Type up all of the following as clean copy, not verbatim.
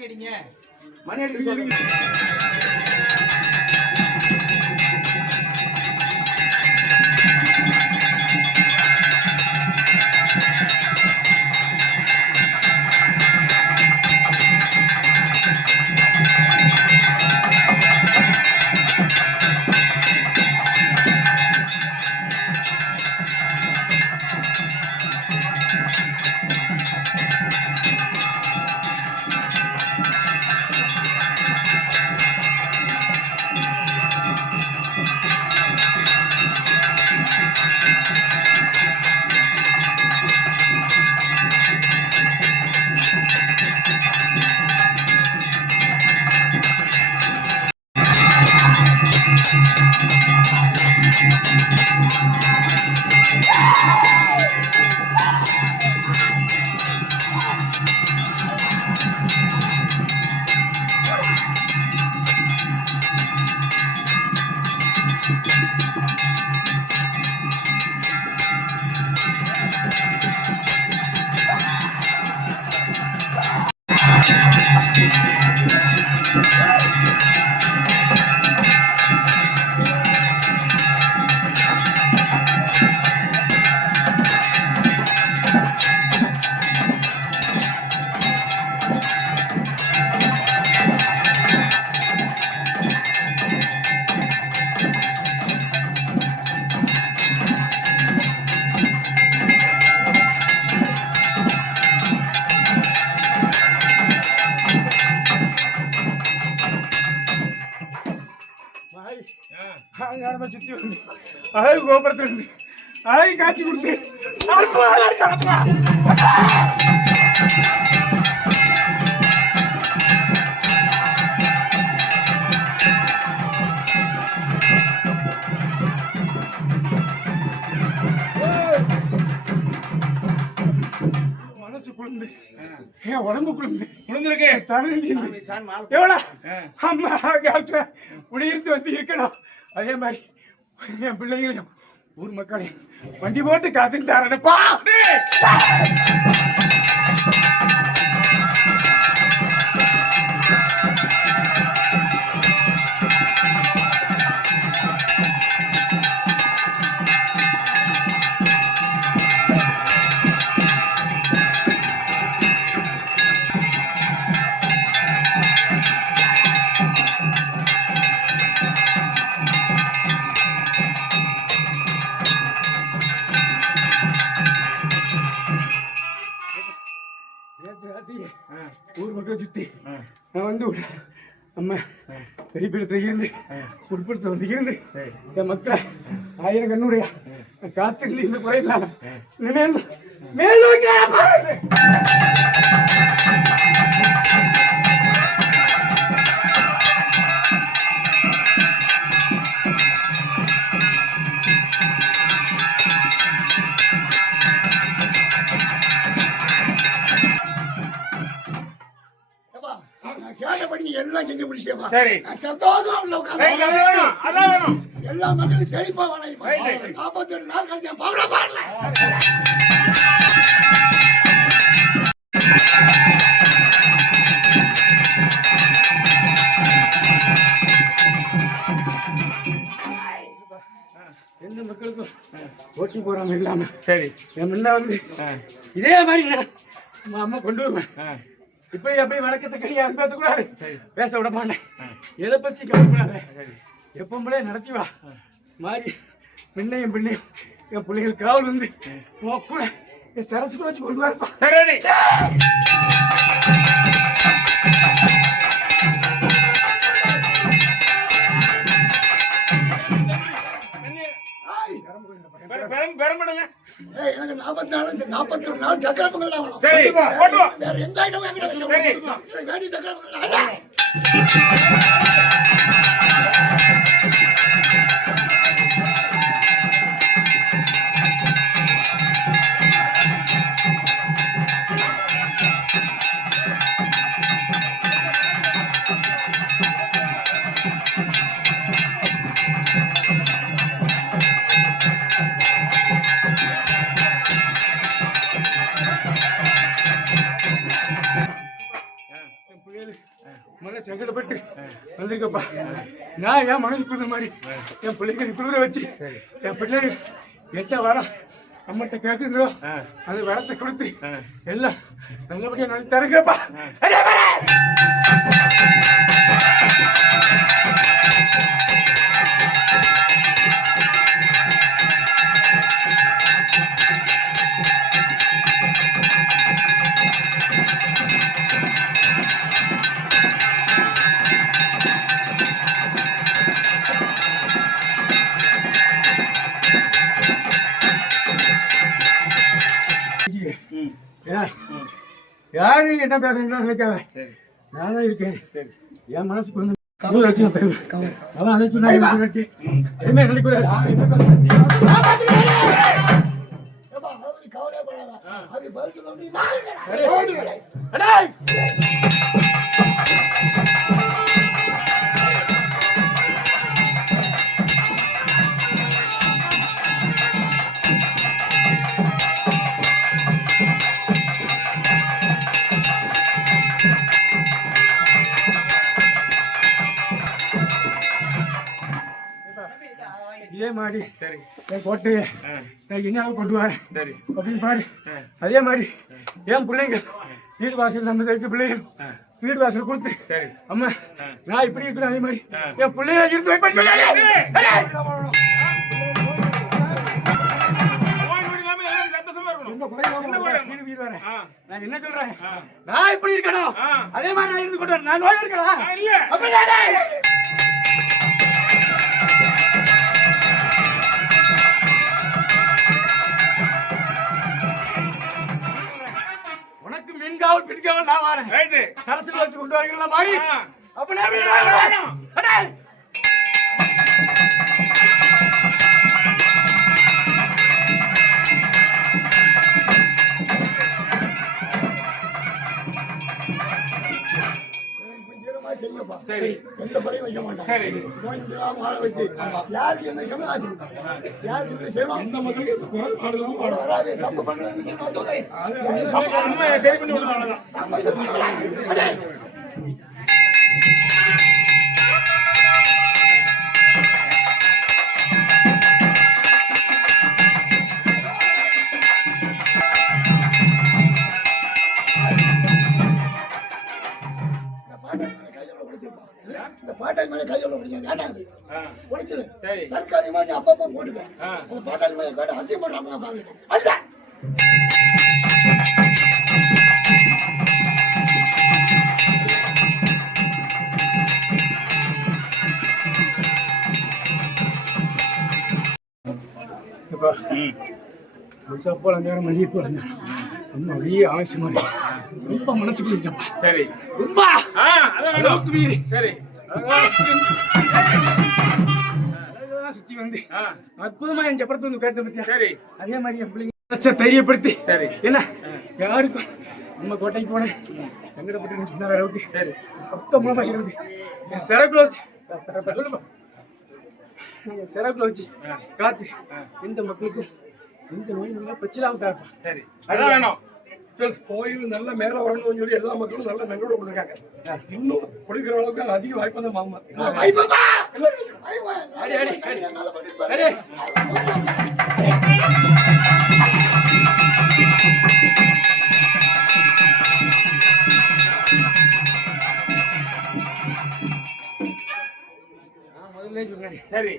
மணி அடிங்க, மணி அடிக்க சொல்லுங்க. சுத்தி வந்து அழகு கோபுரத்துல இருந்து அழகு காட்சி கொடுத்து மனசு குளிர்ந்து என் உடம்பு குளிர்ந்துருக்கு தகுதி எவ்வளோ அம்மா காலத்துல உடையிருந்து வந்து இருக்கணும். அதே மாதிரி என் பிள்ளைங்களையும் ஊர் மக்களையும் வண்டி போட்டு காத்துட்டு தரப்பா. ஊர் மக்கள் சுத்தி நான் வந்து நம்ம பெரியபுரத்துல இருந்து உட்புறத்துல வந்து இருந்து என் மக்களை ஆயிரம் கண்ணுடைய காத்திருந்து இந்த குறையில்லாம மேல் நோக்கி எல்லாம் செஞ்சு முடிச்சேப்பா. சந்தோஷமா எல்லா மக்களும் செழிப்பா வளையும். 48 நாள் கழிச்சு பாவல பாடல. எந்த மக்களுக்கும் போட்டி போறாம இல்லாம சரி என் முன்ன வந்து இதே மாதிரி அம்மா கொண்டு வருவேன். இப்ப எப்படி வழக்கத்தை கிடையாது பேசக்கூடாது, பேச விட மாட்டேன். எதை பத்தி கவலைப்படாத, எப்பவுமே நடத்தி வா மாதிரி பின்னையும் என் பிள்ளைகள் காவல் வந்து கூட என் சரசுக்கு வச்சு கொண்டு வரப்பா. எனக்கு 44 நாள் சக்கர பொங்கல் வேற எந்த ஐட்டமும் வேண்டி சக்கர பொங்கல் முதல்ல சங்கடப்பட்டு வந்திருக்கப்பா. நான் என் மனசு குளிர மாதிரி என் பிள்ளைகளை குளிர வச்சு என் பிள்ளைகள் எந்த வரம் நம்மகிட்ட கேட்குங்களோ அது வரத்தை கொடுத்து எல்லாம் நல்லபடியா நான் தருங்கப்பா. யாரு என்ன பேசுறீங்களோ நினைக்காத, நான் தான் இருக்கேன். என் மனசுக்கு வந்து கவலை வச்சு அவன் அதை சொன்னா எதுவுமே நினைக்கூடாது. இதே மாதிரி என் கோட்டையை நான் என்ன கொண்டு வரேன் அப்படின்னு பாரு. அதே மாதிரி என் பிள்ளைங்க வீடு வாசல் நம்ம சைட்டு பிள்ளைங்க வீடு வாசல் கொடுத்து அம்மா நான் இப்படி இருக்கிறேன். அதே மாதிரி என் பிள்ளைங்க இருந்து நான் என்ன சொல்றேன், நான் இப்படி இருக்கணும் அதே மாதிரி நான் இருந்து கொண்டு வரேன். நான் நோய் இருக்கலாம். உனக்கு மீன்காவல் பிடிக்காமல் நான் வரேன். சரசுல வச்சு கொண்டு வரீங்களா மாதிரி அப்படியே எந்த பறையும் வைக்க மாட்டேன். யாருக்கு என்ன செய்யணும், யாருக்கு என்ன செய்யணும், எந்த மக்களுக்கு வராது. தப்பு பண்றது இந்த பாட்டாளி மேலே கையோட கேட்டாங்க உடைச்சிடு சர்க்காரி மாதிரி அப்பப்போ போட்டுக்க. அந்த பாட்டாளி மேலே கேட்டு அசியம் பண்றாங்க அல்ல. போல நேரம் மதிப்பு வந்தேன். ரொம்ப அப்படியே அவசியமா ரொம்ப மனசு குளிச்சப்பா. சரி ரொம்ப அளவுக்கு மீறி சரி சுத்தி வந்து அற்புதமா என் ஜப்பரத்தை வந்து கேட்ட பத்தியா. சரி அதே மாதிரி என் பிள்ளைங்க தைரியப்படுத்தி சரி என்ன யாருக்கும் நம்ம கோட்டைக்கு போனேன் சங்கடப்பட்டு சொன்ன அளவுக்கு சரி பக்கமா இருந்து என் சிறகுல வச்சு சொல்லுப்பா சிறகுல வச்சு காத்து இந்த மக்களுக்கும் இந்த நோய் நல்லா பிரச்சனை தாப்பா. சரி அதான் வேணும். கோயில் நல்ல மேல வரணும்னு சொல்லி எல்லா மக்களும் நல்ல நன்றோட கொடுத்துருக்காங்க. இன்னும் கொடுக்கிற அளவுக்கு அதிக வாய்ப்பு தான் மாமா. முதல்ல சொன்னேன் சரி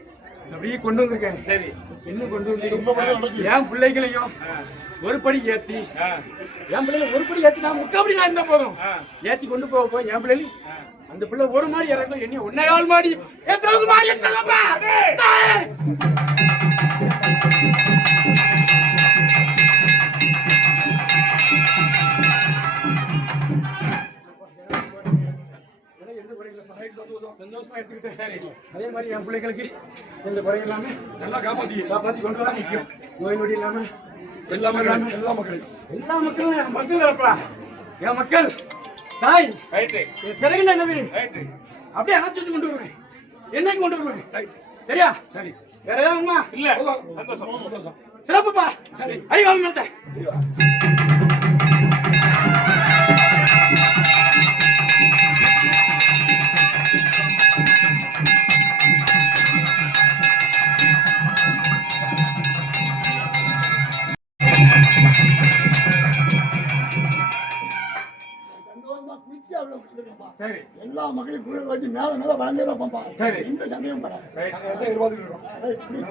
அப்படியே கொண்டு வந்திருக்கேன். சரி இன்னும் கொண்டு வந்து என் பிள்ளைகளையும் ஒரு படி ஏத்தி என் பிள்ளைங்க ஒரு படி ஏத்தி நான் முக்காப்படி நான் இருந்தா போதும் ஏத்தி கொண்டு போக என் பிள்ளை அந்த பிள்ளை ஒரு மாடி இறக்கும் என்ன 1.25 மாடி எத்தனை மாடி சந்தோஷமா எடுத்துக்கிட்டேன். சரி அதே மாதிரி என் பிள்ளைகளுக்கு இந்த குறை எல்லாமே நல்லா காப்பாத்தி கொண்டு வர முக்கியம். நோய் நொடி இல்லாம எல்லா மக்களும் என் மக்கள் இருப்பா. என் மக்கள் தாய் என் சிறகுல என்னது அப்படியே அணைச்சு கொண்டு வருவேன். என்னைக்கு கொண்டு வருவேன் சரியா? சரி வேற ஏதாவது இல்ல சந்தோஷம் சிறப்புப்பா. சரி அறிவாங்க குளிச்சு அவ்வளவு உட்காந்துருக்கப்பா. சரி எல்லா மக்களையும் குளிர் வச்சு மேல மேல வளர்ந்துருப்பா. சரி எந்த சந்தேகம் படாது. ரைட். ரைட், குளி.